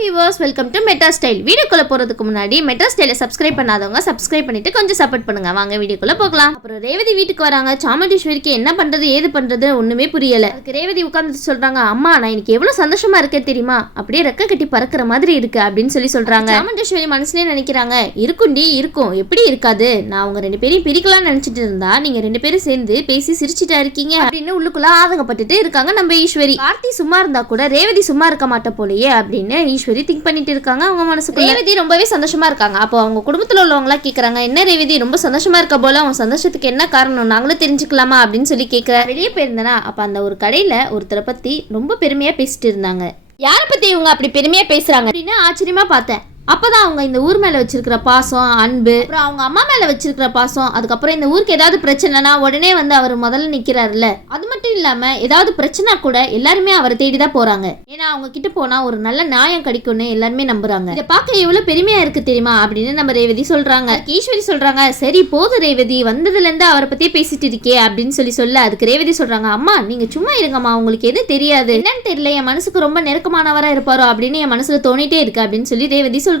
Viewers, welcome to metro style. வீடியோக்குள்ள போறதுக்கு முன்னாடி மெட்ரா ஸ்டைலை சப்ஸ்கிரைப் பண்ணாதவங்க சப்ஸ்கிரைப் பண்ணிட்டு கொஞ்சம் சப்போர்ட் பண்ணுங்க. வாங்க வீடியோக்குள்ள போகலாம். அப்புறம் ரேவதி வீட்டுக்கு வராங்க. சாமுண்டீஸ்வரிக்கு என்ன பண்றது ஏது பண்றது ஒண்ணுமே புரியல. அதுக்கு ரேவதி உட்கார்ந்து சொல்றாங்க, அம்மா நான் இன்னைக்கு எவ்வளவு சந்தோஷமா இருக்கேன் தெரியுமா, அப்படியே ரெக்க கட்டி பறக்கிற மாதிரி இருக்கு அப்படின்னு சொல்றாங்க. சாமுண்டீஸ்வரி மனசுலயே நினைக்கிறாங்க, இருக்குண்டி இருக்கும், எப்படி இருக்காது, நான் அவங்க ரெண்டு பேரையும் பிரிக்கலாம்னு நினைச்சிட்டு இருந்தா நீங்க ரெண்டு பேரும் சேர்ந்து பேசி சிரிச்சுட்டா இருக்கீங்க அப்படின்னு உள்ளுக்குள்ள ஆதங்கப்பட்டுட்டு இருக்காங்க நம்ம ஈஸ்வரி. கார்த்தி சும்மா இருந்தா கூட ரேவதி சும்மா இருக்க மாட்ட போலயே அப்படின்னு ஈஸ்வரி திங்க் பண்ணிட்டு இருக்காங்க அவங்க மனசுக்கு. ரேவதி ரொம்பவே சந்தோஷமா இருக்காங்க. அப்போ அவங்க குடும்பத்துல உள்ளவங்க எல்லாம் கேக்குறாங்க, என்ன ரேவதி ரொம்ப சந்தோஷமா இருக்க போல, அவங்க சந்தோஷத்துக்கு என்ன காரணம் நாங்களும் தெரிஞ்சுக்கலாமா அப்படின்னு சொல்லி கேட்க. வெளியே போயிருந்தனா அப்ப அந்த ஒரு கடையில ஒருத்தரை பத்தி ரொம்ப பெருமையா பேசிட்டு இருந்தாங்க. யாரை பத்தி இவங்க அப்படி பெருமையா பேசுறாங்க அப்படின்னு ஆச்சரியமா பார்த்தேன். அப்பதான் அவங்க இந்த ஊர் மேல வச்சிருக்கிற பாசம், அன்பு, அப்புறம் அவங்க அம்மா மேல வச்சிருக்கிற பாசம், அதுக்கப்புறம் இந்த ஊருக்கு ஏதாவது பிரச்சனைனா உடனே வந்து அவர் முதல்ல நிக்கிறாருல்ல, அது மட்டும் இல்லாம ஏதாவது பிரச்சனை கூட எல்லாருமே அவரை தேடிதான் போறாங்க. ஏன்னா அவங்க கிட்ட போனா ஒரு நல்ல நியாயம் கிடைக்கும்னு எல்லாருமே நம்புறாங்க. இதை பார்க்க எவ்வளவு பெருமையா இருக்கு தெரியுமா அப்படின்னு நம்ம ரேவதி சொல்றாங்க. ஈஸ்வரி சொல்றாங்க, சரி போதும் ரேவதி, வந்ததுல இருந்து அவரை பத்தியே பேசிட்டு இருக்கே அப்படின்னு சொல்ல அதுக்கு ரேவதி சொல்றாங்க, அம்மா நீங்க சும்மா இருங்கம்மா, உங்களுக்கு எதுவும் தெரியாது, என்னன்னு தெரியல, என் மனசுக்கு ரொம்ப நெருக்கமானவரா இருப்பாரோ அப்படின்னு என் மனசுல தோணிட்டே இருக்கு அப்படின்னு சொல்லி ரேவதி சொல்றாங்க.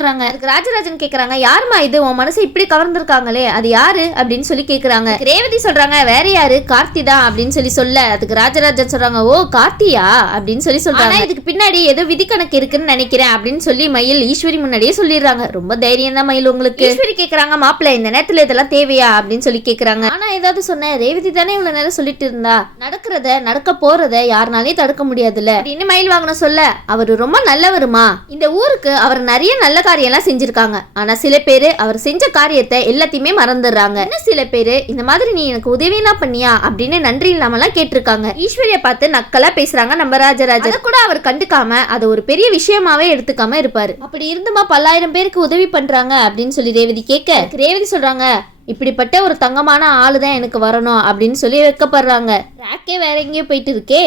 ராஜராஜன் கேக்குறாங்க, யாருமா இது உன் மனசை இப்படி கவர்ந்திருக்காங்களே அது யாரு அப்படின்னு சொல்லி கேக்குறாங்க. ரேவதி சொல்றாங்க, வேற யாரு, கார்த்தி தான் அப்படின்னு சொல்ல அதுக்கு ராஜராஜன் சொல்றாங்க, ஓ கார்த்தியா அப்படின்னு சொல்றாங்க. இதுக்கு பின்னாடி ஏதோ விதி கணக்கு இருக்குன்னு நினைக்கிறேன் அப்படின்னு சொல்லி மயில் ஈஸ்வரி முன்னாடியே சொல்லிடுறாங்க. ரொம்ப தைரியம் தான் மயில் உங்களுக்கு. ஈஸ்வரி கேக்குறாங்க, மாப்பிள்ள இந்த நேரத்துல இதெல்லாம் தேவையா அப்படின்னு சொல்லி கேக்குறாங்க. ஆனா ஏதாவது சொன்ன ரேவதி தானே இவ்வளவு நேரம் சொல்லிட்டு இருந்தா, நடக்கிறத நடக்க போறத யாருனாலையும் தடுக்க முடியாதுல்ல அப்படின்னு மயில் வாங்கணும் சொல்ல, அவரு ரொம்ப நல்லவருமா, இந்த ஊருக்கு அவர் நிறைய நல்ல எல்லாம் செஞ்சிருக்காங்க, ஆனா சில பேரு அவர் செஞ்ச காரியத்தை எல்லாத்தையுமே மறந்துடுறாங்க, இன்னும் சில பேரு இந்த மாதிரி நீ எனக்கு உதவியெல்லாம் பண்ணியா அப்படின்னு நன்றி இல்லாமலாம் கேட்டிருக்காங்க. ஈஸ்வரியை பார்த்து நக்கலா பேசுறாங்க நம்ம ராஜராஜன். அதை கூட அவர் கண்டுக்காம அதை ஒரு பெரிய விஷயமாவே எடுத்துக்காம இருப்பாரு. அப்படி இருந்துமா பல்லாயிரம் பேருக்கு உதவி பண்றாங்க அப்படின்னு சொல்லி ரேவதி கேட்க, ரேவதி சொல்றாங்க, இப்படிப்பட்ட ஒரு தங்கமான ஆளுதான் எனக்கு வரணும் அப்படின்னு சொல்லி வைக்கப்படுறாங்க. ராக்கே வேற எங்கேயோ போயிட்டு இருக்கே,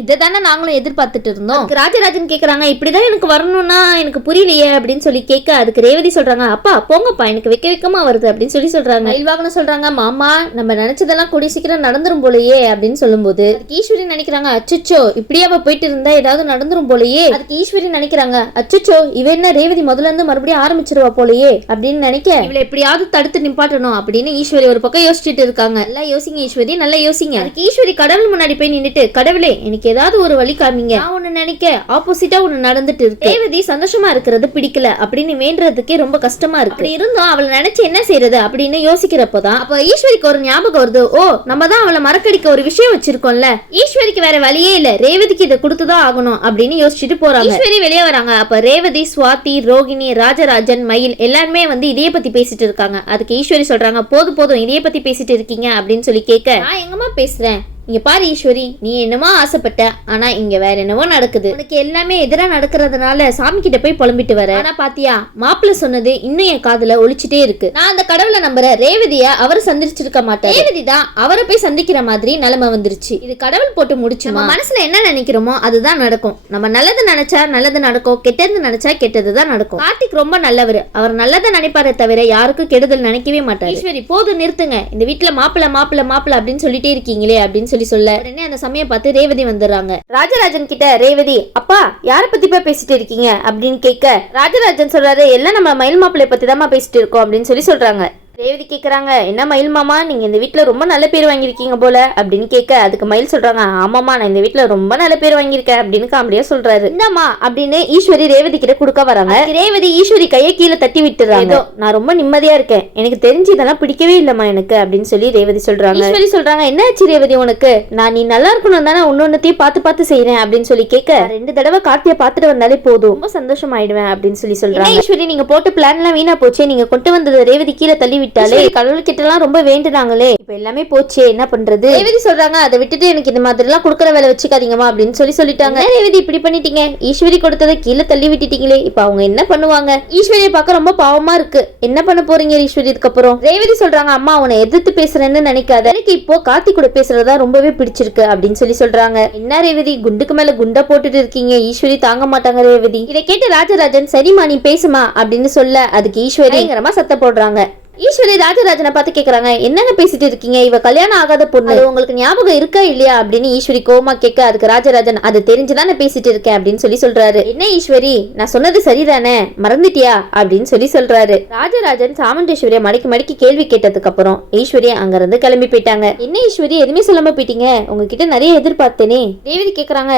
இதை தானே நாங்களும் எதிர்பார்த்துட்டு இருந்தோம். ராஜராஜன் கேக்குறாங்க, இப்படிதான் எனக்கு வரணும்னா எனக்கு புரியலையே அப்படின்னு சொல்லி கேட்க அதுக்கு ரேவதி சொல்றாங்க, அப்பா போங்கப்பா எனக்கு வெக்கமா வருது அப்படின்னு சொல்றாங்க. மயில்வாகனம் சொல்றாங்க, மாமா நம்ம நினைச்சதெல்லாம் கூடிய சீக்கிரம் நடந்துரும் போலயே அப்படின்னு சொல்லும்போது ஈஸ்வரி நினைக்கிறாங்க, அச்சுச்சோ இப்படியே அவ போயிட்டு இருந்தா ஏதாவது நடந்துரும் போலயே. அதுக்கு ஈஸ்வரி நினைக்கிறாங்க, அச்சுச்சோ இவ என்ன ரேவதி முதல்ல இருந்து மறுபடியும் ஆரம்பிச்சிருவா போலயே அப்படின்னு நினைக்க, இவளை எப்படியாவது தடுத்து நிப்பாட்டணும் அப்படின்னு ஈஸ்வரி ஒரு பக்கம் யோசிச்சுட்டு இருக்காங்க. நல்லா யோசிங்க ஈஸ்வரி, நல்லா யோசிங்க. அதுக்கு ஈஸ்வரி கடவுள் முன்னாடி போய் நின்னுட்டு, கடவுளே எனக்கு ஏதாவது ஒரு வழி காமிங்க, நான் ஒண்ணு நினைக்க ஆப்போசிட்டா ஒண்ணு நடந்துட்டு இருக்கு, ரேவதி சந்தோஷமா இருக்கிறது பிடிக்கல அப்படின்னு வேண்டறதுக்கே ரொம்ப கஷ்டமா இருக்கு, இருந்தும் அவளை நினைச்சு என்ன செய்யறது அப்படின்னு யோசிக்கிறப்பதான் அப்ப ஈஸ்வரிக்கு ஒரு ஞாபகம் வருது, ஓ நம்ம தான் அவளை மறக்கடிக்க ஒரு விஷயம் வச்சிருக்கோம்ல, ஈஸ்வரிக்கு வேற வழியே இல்ல, ரேவதிக்கு இதை கொடுத்துதான் ஆகணும் அப்படின்னு யோசிச்சுட்டு போறாங்க. ஈஸ்வரி வெளியே வராங்க. அப்ப ரேவதி, சுவாதி, ரோகிணி, ராஜராஜன், மயில் எல்லாருமே வந்து இதைய பத்தி பேசிட்டு இருக்காங்க. அதுக்கு ஈஸ்வரி சொல்றாங்க, போதும் இதைய பத்தி பேசிட்டு இருக்கீங்க அப்படின்னு சொல்லி கேட்க, நான் எங்கம்மா பேசுறேன், இங்க பாரு ஈஸ்வரி, நீ என்னமோ ஆசைப்பட்ட, ஆனா இங்க வேற என்னவோ நடக்குது, உனக்கு எல்லாமே எதிரா நடக்கிறதுனால சாமி கிட்ட போய் புலம்பிட்டு வர, ஆனா பாத்தியா மாப்பிள்ள சொன்னது இன்னும் என் காதுல ஒழிச்சிட்டே இருக்கு, நான் அந்த கடவுளை நம்புற, ரேவதிய அவர் சந்திச்சிருக்க மாட்டேன், ரேவதி தான் அவரை போய் சந்திக்கிற மாதிரி நிலைமை வந்துருச்சு, இது கடவுள் போட்டு முடிச்சு, நம்ம மனசுல என்ன நினைக்கிறோமோ அதுதான் நடக்கும், நம்ம நல்லது நினைச்சா நல்லது நடக்கும், கெட்டது நினைச்சா கெட்டதுதான் நடக்கும். கார்த்திக் ரொம்ப நல்லவர், அவர் நல்லதை நினைப்பாரே தவிர யாருக்கும் கெடுதல் நினைக்கவே மாட்டார். ஈஸ்வரி போதும் நிறுத்துங்க, இந்த வீட்டுல மாப்பிள்ள மாப்பிள்ள மாப்பிள்ள அப்படின்னு சொல்லிட்டே இருக்கீங்களே அப்படின்னு சொல்ல உடனே அந்த சமயம் பார்த்து ரேவதி வந்துடுறாங்க. ராஜராஜன் கிட்ட ரேவதி, அப்பா யார பத்தி பேசிட்டு இருக்கீங்க அப்படின்னு கேட்க, ராஜராஜன் சொல்றாரு, எல்லாம் நம்ம மயில் மாப்பிள்ளை பத்தி தான் பேசிட்டு இருக்கோம் அப்படின்னு சொல்றாங்க. ரேவதி கேக்குறாங்க, என்ன மயில் மாமா நீங்க இந்த வீட்டுல ரொம்ப நல்ல பேர் வாங்கிருக்கீங்க போல அப்படின்னு கேட்க, அதுக்கு மயில் சொல்றாங்க, ஆமாமா நான் இந்த வீட்டுல ரொம்ப நல்ல பேர் வாங்கியிருக்கேன் அப்படின்னு காமெடியா சொல்றாரு. இந்தாமா அப்படின்னு ஈஸ்வரி ரேவதி கிட்ட கொடுக்க வராங்க. ரேவதி ஈஸ்வரி கையை கீழே தட்டி விட்டுறாங்க. நான் ரொம்ப நிம்மதியா இருக்கேன், எனக்கு தெரிஞ்சு இதெல்லாம் பிடிக்கவே இல்லம்மா எனக்கு அப்படின்னு சொல்லி ரேவதி சொல்றாங்க. ஈஸ்வரி சொல்றாங்க, என்ன ஆச்சு ரேவதி உனக்கு, நான் நீ நல்லா இருக்கணும் தானே ஒன்னொன்னுத்தையும் பார்த்து செய்யறேன் அப்படின்னு சொல்லி கேட்க, 2 தடவை கார்த்தியை பார்த்துட்டு வந்தாலே போதும் ரொம்ப சந்தோஷம் ஆயிடுவேன் அப்படின்னு சொல்றாங்க. ஈஸ்வரி நீங்க போட்டு பிளான் எல்லாம் வீணா போச்சு, நீங்க கொண்டு வந்தது ரேவதி கீழே தள்ளி விட்டாலே, கடவுள் கிட்ட எல்லாம் ரொம்ப வேண்டுனாங்களே, இப்ப எல்லாமே போச்சே என்ன பண்றது. ரேவதி சொல்றாங்க, அதை விட்டுட்டு எனக்கு இந்த மாதிரி எல்லாம் குடுக்கற வேலை வச்சுக்காதீங்கம்மா அப்படின்னு சொல்லிட்டாங்க. ரேவதி இப்படி பண்ணிட்டீங்க, ஈஸ்வரி கொடுத்ததை கீழே தள்ளி விட்டுட்டீங்களே, இப்ப அவங்க என்ன பண்ணுவாங்க, ஈஸ்வரியை பார்க்க ரொம்ப பாவமா இருக்கு, என்ன பண்ண போறீங்க ஈஸ்வரி இதுக்கப்புறம். ரேவதி சொல்றாங்க, அம்மா உன்னை எதிர்த்து பேசுறேன்னு நினைக்காத, எனக்கு இப்போ கார்த்தி கூட பேசுறதா ரொம்பவே பிடிச்சிருக்கு அப்படின்னு சொல்றாங்க. என்ன ரேவதி குண்டுக்கு மேல குண்டா போட்டுட்டு இருக்கீங்க, ஈஸ்வரி தாங்க மாட்டாங்க ரேவதி. இதை கேட்டு ராஜராஜன், சரிமா நீ பேசுமா அப்படின்னு சொல்ல அதுக்கு ஈஸ்வரி பயங்கரமா சத்த போடுறாங்க. ஈஸ்வரி ராஜராஜனை பார்த்து கேக்குறாங்க, என்னங்க பேசிட்டு இருக்கீங்க, இவ கல்யாணம் ஆகாத பொண்ணு, உங்களுக்கு ஞாபகம் இருக்கா இல்லையா அப்படின்னு ஈஸ்வரி கோமா கேட்க, அதுக்கு ராஜராஜன் அது தெரிஞ்சுதானே பேசிட்டு இருக்கேன் அப்படின்னு சொல்லி சொல்றாரு. என்ன ஈஸ்வரி, நான் சொன்னது சரிதானே, மறந்துட்டியா அப்படின்னு சொல்லி சொல்றாரு. ராஜராஜன் சாமுண்டேஸ்வரியை மடக்கி மடக்கி கேள்வி கேட்டதுக்கு அப்புறம் ஈஸ்வரி அங்க இருந்து கிளம்பி போயிட்டாங்க. என்ன ஈஸ்வரி எதுவுமே சொல்லாம போயிட்டீங்க, உங்ககிட்ட நிறைய எதிர்பார்த்தேனே. ரேவதி கேக்குறாங்க,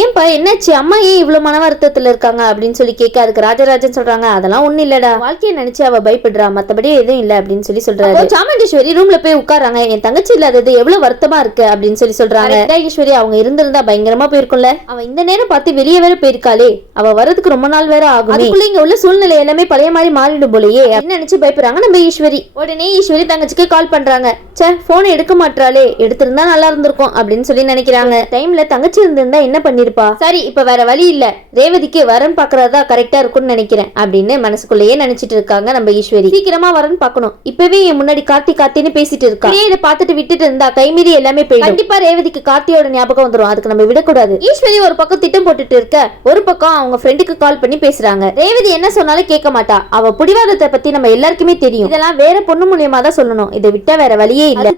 ஏன்பா என்னாச்சு, அம்மா ஏன் இவ்வளவு மன வருத்தத்துல இருக்காங்க அப்படின்னு சொல்லி கேட்க, அதுக்கு ராஜராஜன் சொல்றாங்க, அதெல்லாம் ஒண்ணு இல்லடா, வாழ்க்கையை நினைச்சு அவ பயப்படுறா, மத்தபடி எதுவும் இல்ல அப்படின்னு சொல்லி சொல்றாரு. சாமுண்டேஸ்வரி ரூம்ல போய் உட்காராங்க. என் தங்கச்சி இல்லாதது எவ்வளவு வருத்தமா இருக்கு அப்படின்னு சொல்லி சொல்றாங்க. ஈஸ்வரி அவங்க இருந்திருந்தா பயங்கரமா போயிருக்கும்ல, அவ இந்த நேரம் பார்த்து வெளியே வேற போயிருக்காளே, அவ வரதுக்கு ரொம்ப நாள் வேற ஆகும், அதுக்குள்ள இங்க உள்ள சூழ்நிலை எல்லாமே பழைய மாதிரி மாறிடும் போலயே அப்படின்னு நினைச்சு பயப்படுறாங்க நம்ம ஈஸ்வரி. உடனே ஈஸ்வரி தங்கச்சிக்கு கால் பண்றாங்க. சே, போன் எடுக்க மாட்டாளே, எடுத்திருந்தா நல்லா இருந்திருக்கும் அப்படின்னு சொல்லி நினைக்கிறாங்க. டைம்ல தங்கச்சி இருந்திருந்தா என்ன பண்ணி இருப்பா, சரி இப்ப வேற வழி இல்ல, ரேவதிக்கு வரன் பாக்குறதா கரெக்டா இருக்கும்னு நினைக்கிறேன் அப்படின்னு மனசுக்குள்ளேயே நினைச்சிட்டு இருக்காங்க நம்ம ஈஸ்வரி. சீக்கிரமா வரன் பாக்கணும், இப்பவே என் முன்னாடி கார்த்தின்னு பேசிட்டு இருக்கா, இதை பார்த்துட்டு விட்டுட்டு இருந்தா கைமீறி எல்லாமே போயிடும், கண்டிப்பா ரேவதிக்கு கார்த்தியோட ஞாபகம் வந்துடும், அதுக்கு நம்ம விடக்கூடாது. ஈஸ்வரி ஒரு பக்கம் திட்டம் போட்டுட்டு இருக்க, ஒரு பக்கம் அவங்க ஃப்ரெண்டுக்கு கால் பண்ணி பேசுறாங்க. ரேவதி என்ன சொன்னாலும் கேட்க மாட்டா, அவ புடிவாதத்தை பத்தி நம்ம எல்லாருக்குமே தெரியும், இதெல்லாம் வேற பொண்ணு மூலியமா தான் சொல்லணும், இதை விட்டா வேற வழியே இல்ல,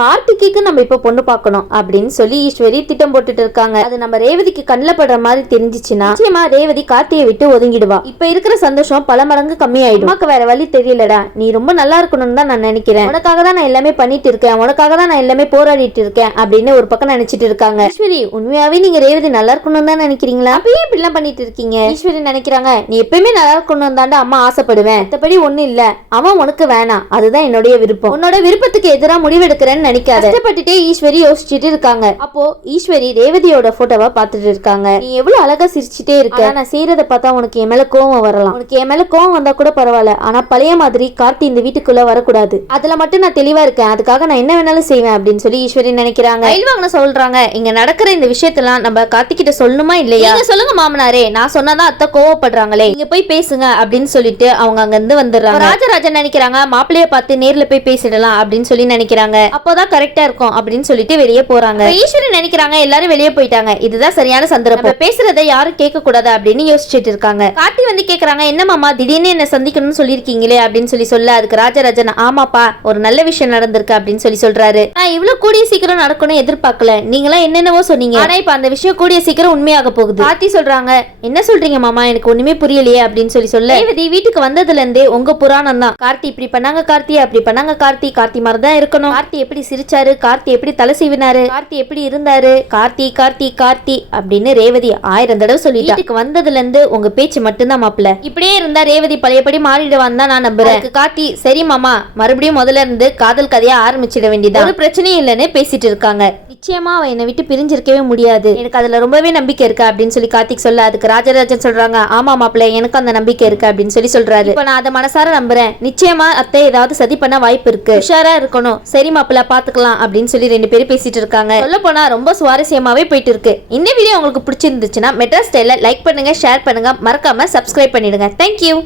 கார்த்திக்கு நம்ம இப்ப பொண்ணு பார்க்கணும் அப்படின்னு சொல்லி ஈஸ்வரி திட்டம் போட்டுட்டு இருக்காங்க. அது நம்ம ரேவதிக்கு கண்ணில் படுற மாதிரி தெரிஞ்சிச்சுன்னா நிச்சயமா ரேவதி கார்த்தியை விட்டு ஒதுங்கிடுவா. இப்ப இருக்கிற சந்தோஷம் பல மடங்கு கம்மியாயிடும். நமக்கு வேற வழி தெரியலடா, நீ ரொம்ப நல்லா இருக்கணும்னு தான் நான் நினைக்கிறேன், உனக்காக தான் நான் எல்லாமே பண்ணிட்டு இருக்கேன், உனக்காக தான் நான் எல்லாமே போராடிட்டு இருக்கேன் அப்படின்னு ஒரு பக்கம் நினைச்சிட்டு இருக்காங்க. ஈஸ்வரி, உண்மையாவே நீங்க ரேவதி நல்லா இருக்கணும்னு தான் நினைக்கிறீங்களா, அப்பயே இப்படி எல்லாம் பண்ணிட்டு இருக்கீங்க? ஈஸ்வரி நினைக்கிறாங்க, நீ எப்பயுமே நல்லா இருக்கணும் தாண்டா அம்மா ஆசைப்படுவேன், மத்தபடி ஒண்ணு இல்ல, அவன் உனக்கு வேணாம், அதுதான் என்னுடைய விருப்பம், உன்னோட விருப்பத்துக்கு எதிராக முடிவெடுக்கிறேன்னு நினைக்காத. கஷ்டப்பட்டுட்டே ஈஸ்வரி யோசிச்சுட்டு இருக்காங்க. அப்போ ஈஸ்வரி ரேவதியோட போட்டோவை பார்த்துட்டு இருக்காங்க. நீ எவ்வளவு அழகா சிரிச்சுட்டே இருக்க, நான் செய்யறத பார்த்தா உனக்கு என் மேல கோவம் வரலாம், உனக்கு என் மேல கோவம் வந்தா கூட பரவாயில்ல, ஆனா பழைய மாதிரி கார்த்தி இந்த வீட்டுக்குள்ள வரக்கூடாது, அதுல மட்டும் நான் தெளிவா இருக்கேன், அதுக்காக நான் என்ன வேணாலும் செய்வேன் அப்படின்னு சொல்லி ஈஸ்வரி நினைக்கிறாங்க. வாங்க சொல்றாங்க, இங்க நடக்கிற இந்த விஷயத்தெல்லாம் நம்ம கார்த்தி கிட்ட சொல்லணுமா இல்லையா, சொல்லுங்க மாமனாரே, நான் சொன்னாதான் அத்தை கோவப்படுறாங்களே, நீங்க போய் பேசுங்க அப்படின்னு சொல்லிட்டு அவங்க அங்க இருந்து வந்துடுறாங்க. ராஜராஜன் நினைக்கிறாங்க, மாப்பிள்ளைய பார்த்து நேர்ல போய் பேசிடலாம் அப்படின்னு சொல்லி நினைக்கிறாங்க. அப்போதான் கரெக்டா இருக்கும் அப்படின்னு சொல்லிட்டு வெளியே போறாங்க. ஈஸ்வரி நினைக்கிறாங்க, எல்லாரும் வெளியே போயிட்டாங்க, இதுதான் சரியான சந்தர்ப்பம், பேசுறதை யாரும் கேட்க கூடாது அப்படின்னு யோசிச்சுட்டு இருக்காங்க. கார்த்தி வந்து கேக்குறாங்க, என்ன மாமா திடீர்னு என்ன சந்திக்கணும்னு சொல்லிருக்கீங்களே அப்படின்னு சொல்லி சொல்ல, அதுக்கு ராஜராஜன், ஆமாப்பா ஒரு நல்ல விஷயம் நடந்திருக்கு அப்படின்னு சொல்லி சொல்றாரு. நான் இவ்வளவு கூடிய சீக்கிரம் நடக்கணும் எதிர்பார்க்கல, நீங்களா என்னென்னவோ சொன்னீங்க, ஆனா இப்ப அந்த விஷயம் கூடிய சீக்கிரம் உண்மையாக போகுது. கார்த்தி சொல்றாங்க, என்ன சொல்றீங்க மாமா, எனக்கு ஒண்ணுமே புரியலையே அப்படின்னு சொல்லி சொல்ல, ரேவதி வீட்டுக்கு வந்ததுல இருந்தே உங்க புராணம் தான், கார்த்தி இப்படி பண்ணாங்க, கார்த்தி அப்படி பண்ணாங்க, கார்த்தி மாதிரி தான் இருக்கணும், கார்த்தி எப்படி சிரிச்சாரு, கார்த்தி எப்படி தலை சீவினாரு, கார்த்தி எப்படி இருந்தாரு, கார்த்தி கார்த்தி கார்த்தி அப்படின்னு ரேவதி 1000 தடவை சொல்லிட்டு, வீட்டுக்கு வந்ததுல இருந்து உங்க பேச்சு மட்டும்தான் மாப்பிள்ள, இப்படியே இருந்தா ரேவதி பழையபடி மாறிடுவான் தான் நான் நம்புறேன். கார்த்தி, சரி மாமா மறுபடியும் முதல்ல இருந்து காதல் கதையா ஆரம்பிச்சிட வேண்டியதா, ஒரு பிரச்சனையும் இல்லைன்னு பேசிட்டு இருக்காங்க. நிச்சயமா அவன் என்னை விட்டு பிரிஞ்சிருக்கவே முடியாது, எனக்கு அதுல ரொம்பவே நம்பிக்கை இருக்கு அப்படின்னு சொல்லி கார்த்திக் சொல்ல, அதுக்கு ராஜராஜன் சொல்றாங்க, ஆமா மாப்பிள்ள எனக்கு அந்த நம்பிக்கை இருக்கு அப்படின்னு சொல்லி சொல்றாரு. இப்ப நான் அதை மனசார நம்புறேன், நிச்சயமா அத்தை ஏதாவது சதி பண்ண வாய்ப்பு இருக்கு, உஷாரா இருக்கணும், சரி மாப்பிள்ள பாத்துக்கலாம் அப்படின்னு சொல்லி 2 பேரும் பேசிட்டு இருக்காங்க. சொல்ல போனா ரொம்ப சுவாரஸ்யமாவே போயிட்டு இருக்கு. இந்த வீடியோ உங்களுக்கு பிடிச்சிருந்துச்சுன்னா மெட்ரா ஸ்டைல லைக் பண்ணுங்க, ஷேர் பண்ணுங்க, மறக்காம சப்ஸ்கிரைப் பண்ணிடுங்க. தேங்க்யூ.